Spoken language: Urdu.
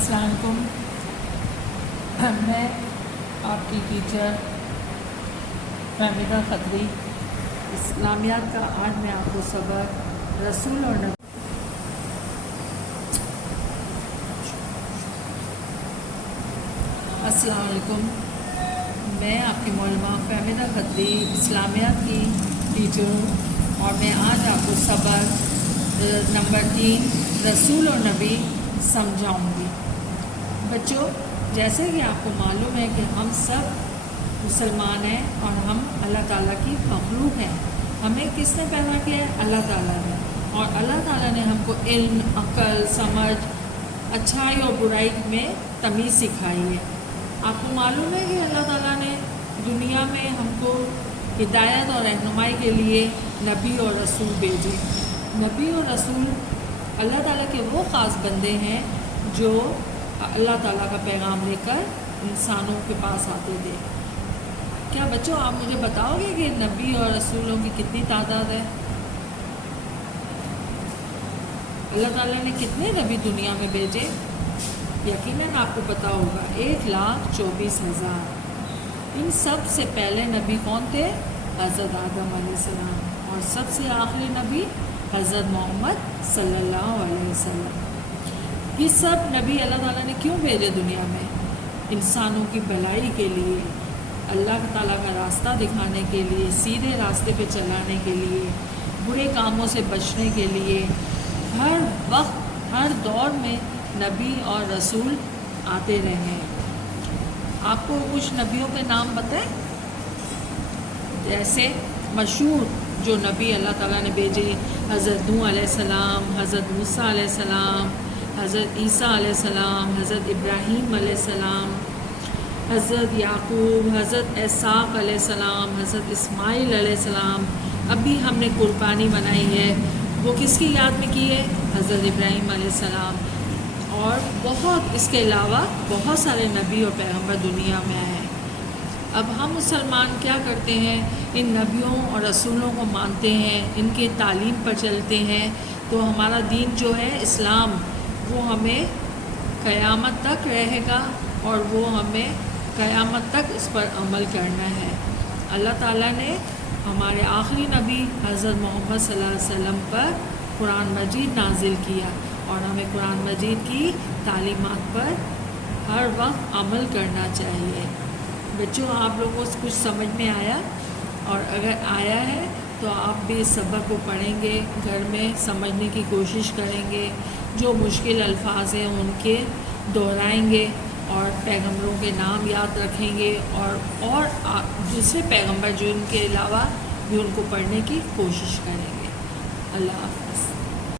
السلام علیکم. میں آپ کی ٹیچر فہمیدہ خطری. اسلامیات کا آج میں آپ کو سبق رسول اور نبی. السلام علیکم. میں آپ کی معلمہ فہمیدہ خطری اسلامیات کی ٹیچر ہوں اور میں آج آپ کو سبق نمبر 3 رسول اور نبی سمجھاؤں گی. بچوں، جیسے کہ آپ کو معلوم ہے کہ ہم سب مسلمان ہیں اور ہم اللہ تعالیٰ کی مخلوق ہیں. ہمیں کس نے پیدا کیا ہے؟ اللہ تعالیٰ نے. اور اللہ تعالیٰ نے ہم کو علم، عقل، سمجھ، اچھائی اور برائی میں تمیز سکھائی ہے. آپ کو معلوم ہے کہ اللہ تعالیٰ نے دنیا میں ہم کو ہدایت اور رہنمائی کے لیے نبی اور رسول بھیجے. نبی اور رسول اللہ تعالیٰ کے وہ خاص بندے ہیں جو اللہ تعالیٰ کا پیغام لے کر انسانوں کے پاس آتے تھے. کیا بچوں آپ مجھے بتاؤ گے کہ نبی اور رسولوں کی کتنی تعداد ہے؟ اللہ تعالیٰ نے کتنے نبی دنیا میں بھیجے؟ یقیناً آپ کو پتہ ہوگا 1,24,000. ان سب سے پہلے نبی کون تھے؟ حضرت آدم علیہ السلام. اور سب سے آخری نبی حضرت محمد صلی اللہ علیہ وسلم. یہ سب نبی اللہ تعالیٰ نے کیوں بھیجے دنیا میں؟ انسانوں کی بھلائی کے لیے، اللہ تعالیٰ کا راستہ دکھانے کے لیے، سیدھے راستے پہ چلانے کے لیے، برے کاموں سے بچنے کے لیے. ہر وقت ہر دور میں نبی اور رسول آتے رہے ہیں. آپ کو کچھ نبیوں کے نام بتائیں؟ جیسے مشہور جو نبی اللہ تعالیٰ نے بھیجے: حضرت نوح علیہ السلام، حضرت موسیٰ علیہ السلام، حضرت عیسیٰ علیہ السلام، حضرت ابراہیم علیہ السلام، حضرت یعقوب، حضرت اسحاق علیہ السلام، حضرت اسماعیل علیہ السلام. ابھی ہم نے قربانی بنائی ہے، وہ کس کی یاد میں کی ہے؟ حضرت ابراہیم علیہ السلام. اور بہت اس کے علاوہ بہت سارے نبی اور پیغمبر دنیا میں آئے ہیں. اب ہم مسلمان کیا کرتے ہیں؟ ان نبیوں اور رسولوں کو مانتے ہیں، ان کے تعلیم پر چلتے ہیں. تو ہمارا دین جو ہے اسلام، وہ ہمیں قیامت تک رہے گا اور وہ ہمیں قیامت تک اس پر عمل کرنا ہے. اللہ تعالیٰ نے ہمارے آخری نبی حضرت محمد صلی اللہ علیہ وسلم پر قرآن مجید نازل کیا اور ہمیں قرآن مجید کی تعلیمات پر ہر وقت عمل کرنا چاہیے. بچوں، آپ لوگوں کو کچھ سمجھ میں آیا؟ اور اگر آیا ہے تو آپ بھی اس سبق کو پڑھیں گے، گھر میں سمجھنے کی کوشش کریں گے، جو مشکل الفاظ ہیں ان کے دہرائیں گے اور پیغمبروں کے نام یاد رکھیں گے اور دوسرے پیغمبر جو ان کے علاوہ بھی ان کو پڑھنے کی کوشش کریں گے. اللہ حافظ.